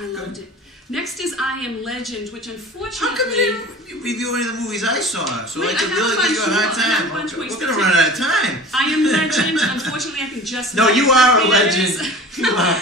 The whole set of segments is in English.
I loved it. Next is I Am Legend, which unfortunately... How come you didn't review any of the movies I saw? So I could really give you a hard time. We're going to run out of time. I Am Legend, unfortunately I think just... No, you are a legend. You are.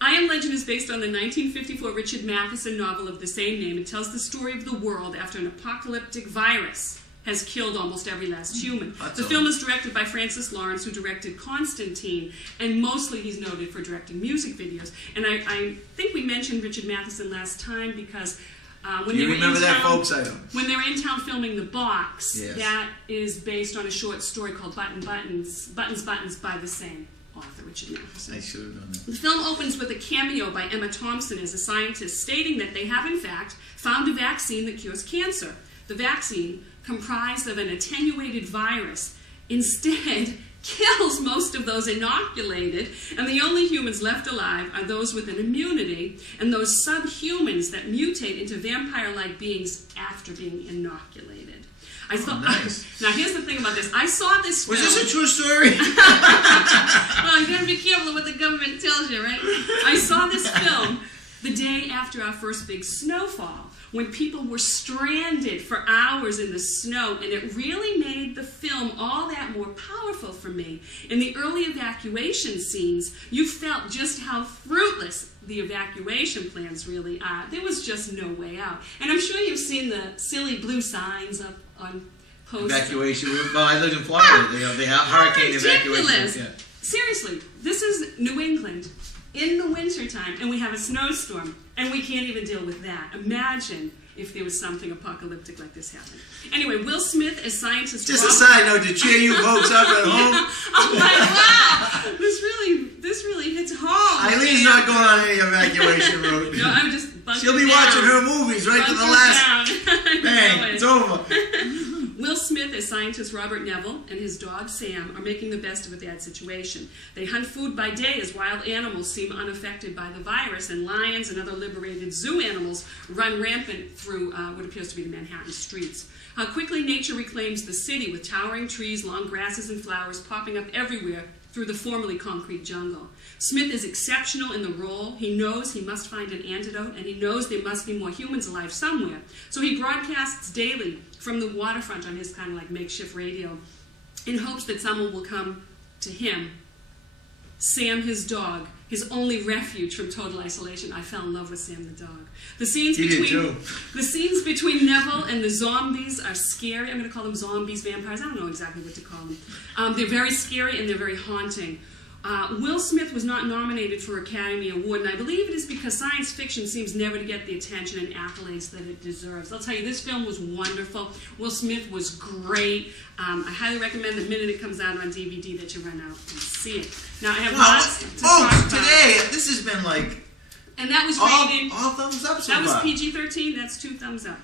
I Am Legend is based on the 1954 Richard Matheson novel of the same name. It tells the story of the world after an apocalyptic virus has killed almost every last human. The film is directed by Francis Lawrence, who directed Constantine, and mostly he's noted for directing music videos. And I think we mentioned Richard Matheson last time because when they were remember in that, town, folks? I don't. When they were in town filming The Box, yes. that is based on a short story called Buttons by the same author, Richard Matheson. I should have known that. The film opens with a cameo by Emma Thompson as a scientist stating that they have, in fact, found a vaccine that cures cancer. The vaccine, comprised of an attenuated virus, instead kills most of those inoculated, and the only humans left alive are those with an immunity and those subhumans that mutate into vampire-like beings after being inoculated. I thought, nice. Now here's the thing about this. I saw this film. Was this a true story? Well, you gotta be careful of what the government tells you, right? I saw this film the day after our first big snowfall, when people were stranded for hours in the snow, and it really made the film all that more powerful for me. In the early evacuation scenes, you felt just how fruitless the evacuation plans really are. There was just no way out. And I'm sure you've seen the silly blue signs up on posts. Evacuation. Well, I lived in Florida. They have hurricane evacuation. Yeah. Seriously, this is New England in the wintertime, and we have a snowstorm, and we can't even deal with that. Imagine if there was something apocalyptic like this happening. Anyway, Will Smith as scientist... Just a side note to cheer you folks up at home. Yeah. Oh my wow! This really hits home. Eileen's not going on any evacuation route. No, I'm just She'll be watching her movies right to the last... Bang, it's over. Will Smith as scientist Robert Neville and his dog Sam are making the best of a bad situation. They hunt food by day as wild animals seem unaffected by the virus, and lions and other liberated zoo animals run rampant through what appears to be the Manhattan streets. How quickly nature reclaims the city with towering trees, long grasses, and flowers popping up everywhere through the formerly concrete jungle. Smith is exceptional in the role. He knows he must find an antidote, and he knows there must be more humans alive somewhere. So he broadcasts daily from the waterfront on his kind of like makeshift radio in hopes that someone will come to him. Sam, his dog, his only refuge from total isolation. I fell in love with Sam the dog. The scenes between Neville and the zombies are scary. I'm going to call them zombies, vampires. I don't know exactly what to call them. They're very scary and they're very haunting. Will Smith was not nominated for an Academy Award, and I believe it is because science fiction seems never to get the attention and accolades that it deserves. I'll tell you, this film was wonderful. Will Smith was great. I highly recommend the minute it comes out on DVD that you run out and see it. Now, I have lots to talk about. Today, this has been like... And that was rated... All thumbs up so That was far. PG-13. That's 2 thumbs up.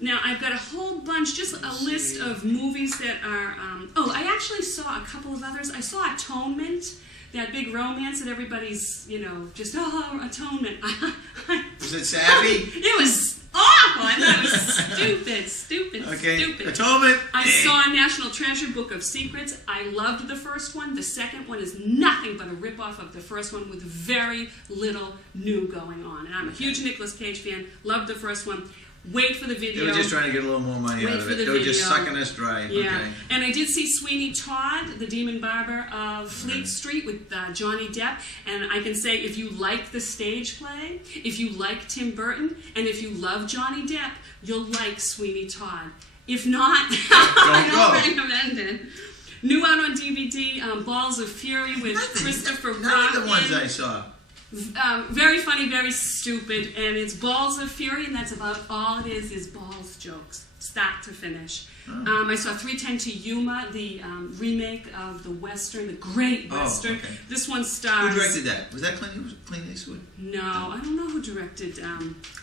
Now, I've got a whole bunch, just a list of movies that are... I actually saw a couple of others. I saw Atonement. That big romance that everybody's, just, Atonement. Was it sappy? It was awful. I thought it was stupid. Atonement. I saw National Treasure, Book of Secrets. I loved the first one. The second one is nothing but a ripoff of the first one with very little new going on. And I'm a huge Nicolas Cage fan. Loved the first one. Wait for the video. They were just trying to get a little more money out of it. They were just sucking us dry. Yeah. Okay. And I did see Sweeney Todd, the demon barber of Fleet Street with Johnny Depp. And I can say if you like the stage play, if you like Tim Burton, and if you love Johnny Depp, you'll like Sweeney Todd. If not, I don't recommend it. New out on DVD, Balls of Fury with Christopher Walken. None of the ones I saw. Very funny, very stupid, and it's Balls of Fury, and that's about all it is balls jokes, start to finish. Oh. I saw 3:10 to Yuma, the remake of the Western, the great Western. Okay. This one stars... Who directed that? Was that Clint Eastwood? No, I don't know who directed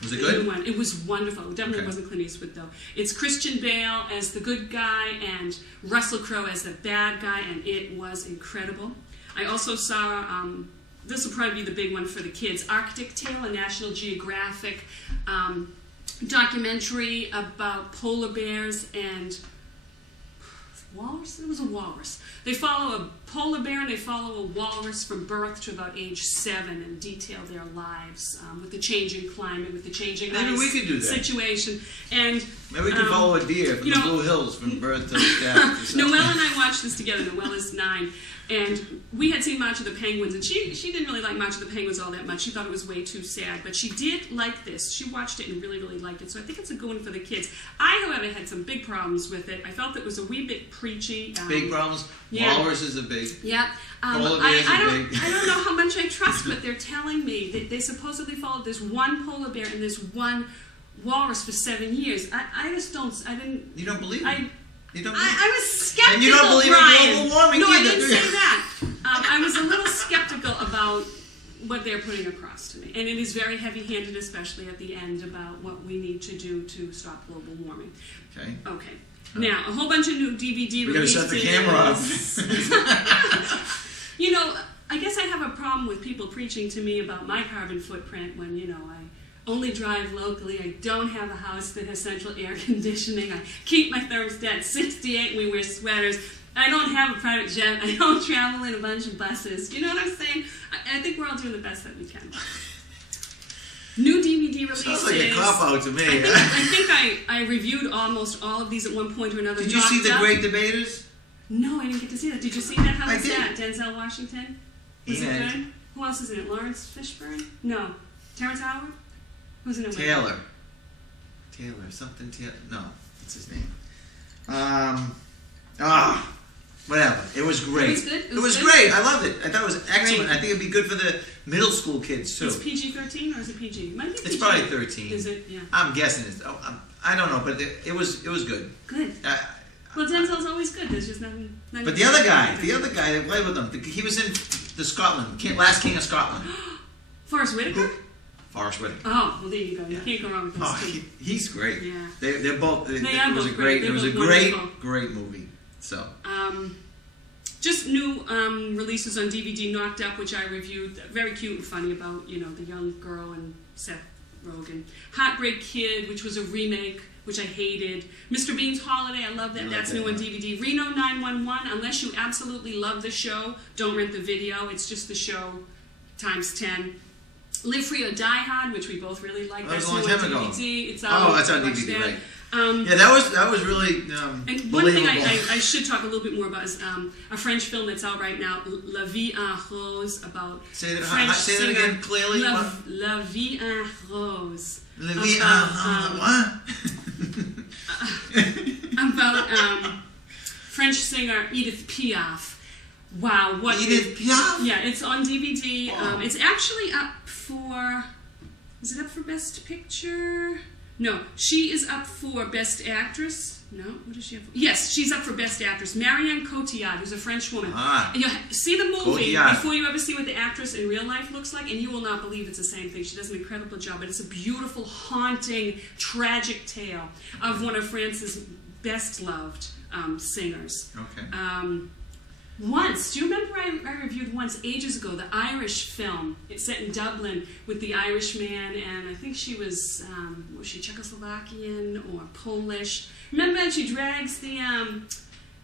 was it good? New one. It was wonderful. It definitely wasn't Clint Eastwood, though. It's Christian Bale as the good guy and Russell Crowe as the bad guy, and it was incredible. I also saw... this will probably be the big one for the kids. Arctic Tale, a National Geographic documentary about polar bears and walrus? It was a walrus. They follow a polar bear and they follow a walrus from birth to about age 7 and detail their lives with the changing climate, with the changing Maybe we could do that. situation. And maybe we could follow a deer from the Blue Hills from birth to death. Noelle and I watched this together. Noelle is 9. And we had seen March of the Penguins, and she didn't really like March of the Penguins all that much. She thought it was way too sad, but she did like this. She watched it and really, really liked it, so I think it's a good one for the kids. I, however, had some big problems with it. I felt it was a wee bit preachy. Big problems? Yeah. Walruses are big. Yeah. I don't know how much I trust what they're telling me. They supposedly followed this one polar bear and this one walrus for 7 years. I just don't. You don't believe it? I was skeptical, and you don't believe Brian. in global warming No, either. I didn't say that. I was a little skeptical about what they're putting across to me. And it is very heavy-handed, especially at the end, about what we need to do to stop global warming. Okay. Okay. Now, a whole bunch of new DVD releases. We're going to shut the camera off. You know, I guess I have a problem with people preaching to me about my carbon footprint when, you know, I only drive locally. I don't have a house that has central air conditioning. I keep my thermostat 68 and we wear sweaters. I don't have a private jet. I don't travel in a bunch of buses. You know what I'm saying? I think we're all doing the best that we can. New DVD releases. Sounds like a cop-out to me. I think I reviewed almost all of these at one point or another. Did you see The Great Debaters? No, I didn't get to see that. Did you see that? How was did. that? Denzel Washington? Was it good? Who else is in it? Lawrence Fishburne? No. Terrence Howard? Who's in it? Taylor. Something Taylor. No, what's his name? Whatever. It was great. It was good? It was great. I loved it. I thought it was excellent. Great. I think it'd be good for the middle school kids too. Is it PG-13 or is it PG? It might be PG. It's probably 13. Is it? Yeah. I'm guessing it's. I don't know, but it was good. Good. Well, Denzel's always good. There's just nothing. But the other guy that played with him, he was in the Scotland, Last King of Scotland. Forrest Whitaker? Forrest Whitaker. Oh, well, there you go. You can't go wrong with those two. He's great. Yeah. They're both. It was a great movie. So. Just new releases on DVD. Knocked Up, which I reviewed. Very cute and funny about, you know, the young girl and Seth Rogen. Heartbreak Kid, which was a remake, which I hated. Mr. Bean's Holiday, I love that. That's new on DVD. Reno 911, unless you absolutely love the show, don't rent the video. It's just the show times 10. Live Free or Die Hard, which we both really like. That was a long time ago. DVD. It's that's on DVD, right? Yeah, that was really and one thing I should talk a little bit more about is a French film that's out right now, La Vie en Rose, about say that again clearly. La Vie en Rose. La Vie en what? About French singer Edith Piaf. Wow, what Edith Piaf? Yeah, it's on DVD. It's actually up for. Is it up for Best Picture? No, she is up for Best Actress. No, what is she up for? Yes, she's up for Best Actress. Marianne Cotillard, who's a French woman. And you'll see the movie before you ever see what the actress in real life looks like, and you will not believe it's the same thing. She does an incredible job, but it's a beautiful, haunting, tragic tale of one of France's best-loved singers. Okay. Once, do you remember I reviewed once, ages ago, the Irish film? It's set in Dublin with the Irish man, and I think she was she Czechoslovakian or Polish? Remember she drags the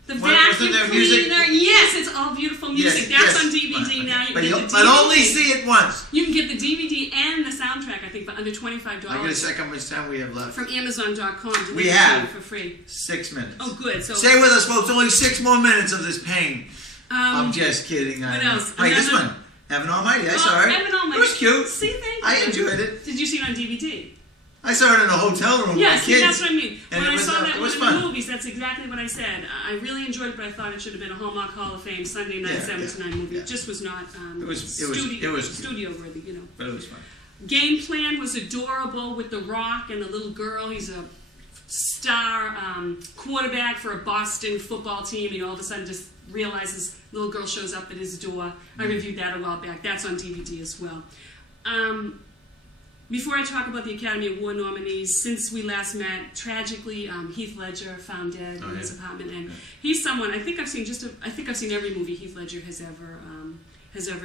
vacuum cleaner? Yes, it's all beautiful music. That's on DVD now. You can get the DVD. But only see it once. You can get the DVD and the soundtrack, I think, for under $25. I'm going to check how much time we have left. From Amazon.com. We have for free. 6 minutes. Oh, good. So stay with us, folks. Only 6 more minutes of this pain. I'm just kidding. What else? Wait, this one. Heaven Almighty. I saw it. Heaven Almighty. It was cute. See, thank you. I enjoyed it. Did you see it on DVD? I saw it in a hotel room with my kids. Yeah, that's what I mean. And when I saw that one in the movies, that's exactly what I said. I really enjoyed it, but I thought it should have been a Hallmark Hall of Fame Sunday night 7 to 9 movie. It just was not studio worthy, you know. But it was fun. Game Plan was adorable with The Rock and the little girl. He's a star quarterback for a Boston football team, and he all of a sudden just realizes little girl shows up at his door. I reviewed that a while back. That's on DVD as well. Before I talk about the Academy Award nominees, since we last met, tragically, Heath Ledger found dead in his apartment, and he's someone I think I've seen every movie Heath Ledger has ever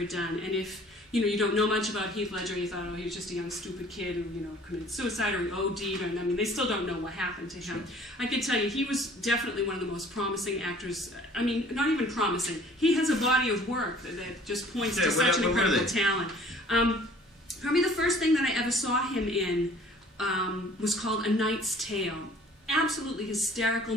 done. And if you don't know much about Heath Ledger. You thought, oh, he was just a young, stupid kid who, committed suicide or he OD'd. And I mean, they still don't know what happened to him. Sure. I can tell you, he was definitely one of the most promising actors. I mean, not even promising. He has a body of work that just points to such an incredible talent. Probably the first thing that I ever saw him in was called A Knight's Tale. Absolutely hysterical,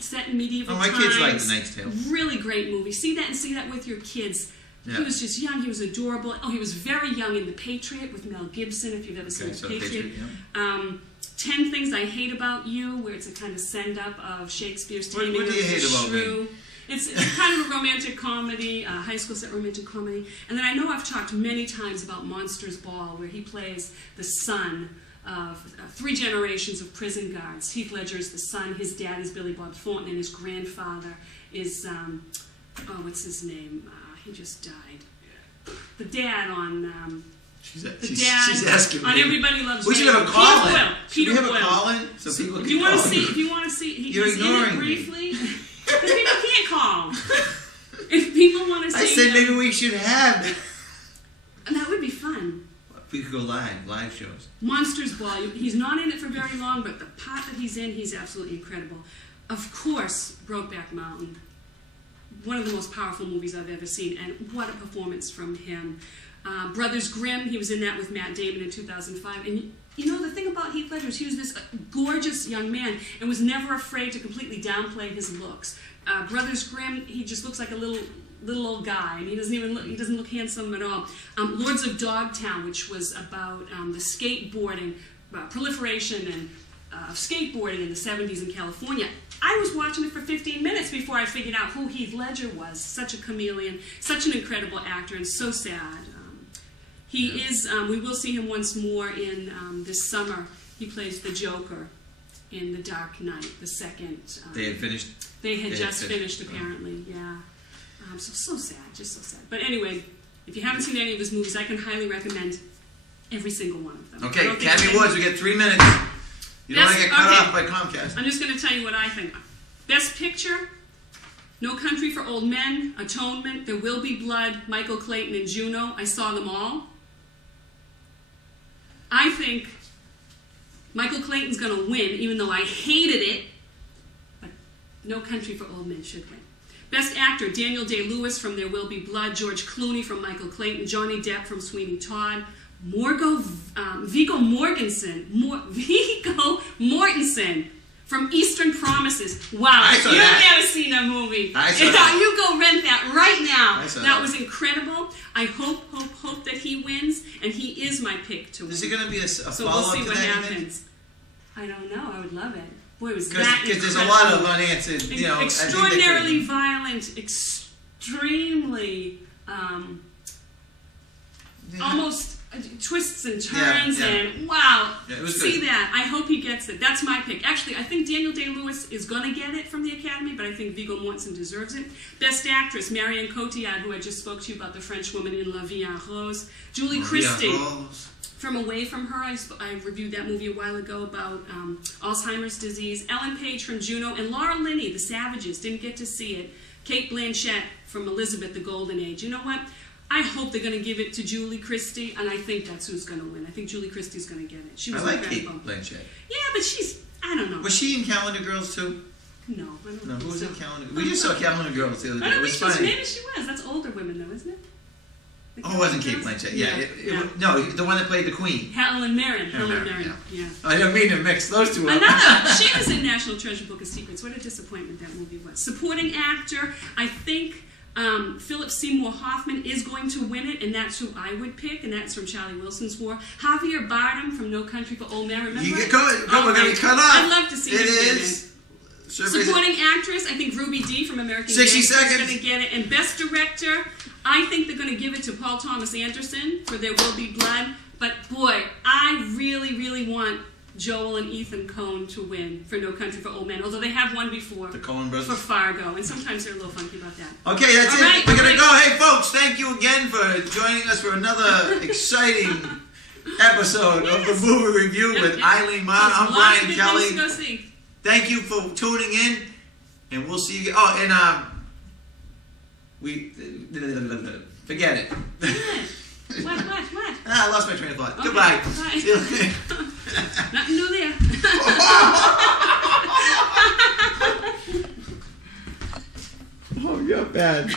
set in medieval times. My kids like The Knight's Tale. Really great movie. See that and see that with your kids. Yeah. He was just young. He was adorable. Oh, he was very young in The Patriot with Mel Gibson, if you've ever seen The Patriot. Yeah. 10 Things I Hate About You, where it's a kind of send-up of Shakespeare's Taming of the Shrew. What do you hate about me? It's kind of a romantic comedy, high school set romantic comedy. And then I know I've talked many times about Monsters Ball, where he plays the son of 3 generations of prison guards. Heath Ledger is the son, his dad is Billy Bob Thornton, and his grandfather is, what's his name? He just died. The dad on... She's asking on me. Everybody Loves We should have a call-in. Peter Should we have a call-in? So people can call. If you want to see... You're ignoring in it briefly. Because people can't call. If people want to see... I said maybe we should have... That would be fun. We could go live shows. Monsters Ball. He's not in it for very long, but the part that he's in, he's absolutely incredible. Of course, Brokeback Mountain. One of the most powerful movies I've ever seen, and what a performance from him. Brothers Grimm, he was in that with Matt Damon in 2005. And the thing about Heath Ledger is he was this gorgeous young man and was never afraid to completely downplay his looks. Brothers Grimm, he just looks like a little old guy, and he doesn't look handsome at all. Lords of Dogtown, which was about the skateboarding, proliferation and skateboarding in the 70s in California. I was watching it for 15 minutes before I figured out who Heath Ledger was. Such a chameleon, such an incredible actor, and so sad. He is, we will see him once more in this summer. He plays the Joker in The Dark Knight, the second. They had finished? They had just finished, apparently, yeah. So sad, just so sad. But anyway, if you haven't seen any of his movies, I can highly recommend every single one of them. Okay, Academy Awards, we get 3 minutes. You don't want to get cut off by Comcast. I'm just going to tell you what I think. Best Picture, No Country for Old Men, Atonement, There Will Be Blood, Michael Clayton, and Juno. I saw them all. I think Michael Clayton's going to win, even though I hated it. But No Country for Old Men should win. Best Actor, Daniel Day-Lewis from There Will Be Blood, George Clooney from Michael Clayton, Johnny Depp from Sweeney Todd, Viggo Mortensen from Eastern Promises. Wow, you've never seen a movie. I saw that. You go rent that right now. I saw that was incredible. I hope that he wins, and he is my pick to win. Is it going to be a so follow-up we'll see to what that happens. I don't know. I would love it. Boy, it was that because there's a lot of unanswered, extraordinarily violent, extremely almost twists and turns, and wow, see good. That. I hope he gets it. That's my pick. Actually, I think Daniel Day-Lewis is going to get it from the Academy, but I think Viggo Mortensen deserves it. Best Actress, Marion Cotillard, who I just spoke to you about, the French woman in La Vie en Rose. Julie Christie. From Away From Her, I reviewed that movie a while ago about Alzheimer's disease. Ellen Page from Juno, and Laura Linney, The Savages, didn't get to see it. Kate Blanchett from Elizabeth, The Golden Age. You know what? I hope they're going to give it to Julie Christie, and I think that's who's going to win. I think Julie Christie's going to get it. She was incredible. Kate Blanchett. Yeah, but I don't know. Was she in Calendar Girls too? No, I don't know. Who was in Calendar Girls? We just saw Calendar Girls the other day. I don't it was think funny. Maybe she was. That's older women, though, isn't it? Oh, it wasn't Kate Blanchett. Yeah. No, the one that played the Queen. Helen Mirren. Yeah. I don't mean to mix those two up. She was in National Treasure Book of Secrets. What a disappointment that movie was. Supporting actor, I think Philip Seymour Hoffman is going to win it, and that's who I would pick, and that's from Charlie Wilson's War. Javier Bardem from No Country for Old Men. Remember? We're going to be cut off. I'd love to see him get it. Supporting actress, I think Ruby Dee from American 60 Gangster seconds. is going to get it. And Best Director, I think they're going to give it to Paul Thomas Anderson for There Will Be Blood. But boy, I really, really want Joel and Ethan Coen to win for No Country for Old Men, although they have won before. The Coen brothers? For Fargo, and sometimes they're a little funky about that. Okay, that's it. We're going to go. Hey, folks, thank you again for joining us for another exciting episode of the Movie Review with Eileen Maher. I'm Brian Kelley. To go see. Thank you for tuning in, and we'll see you again. Oh, and forget it. What? lost my train of thought. Okay, Goodbye. bye. See you later. Nothing new there. Oh, you're bad.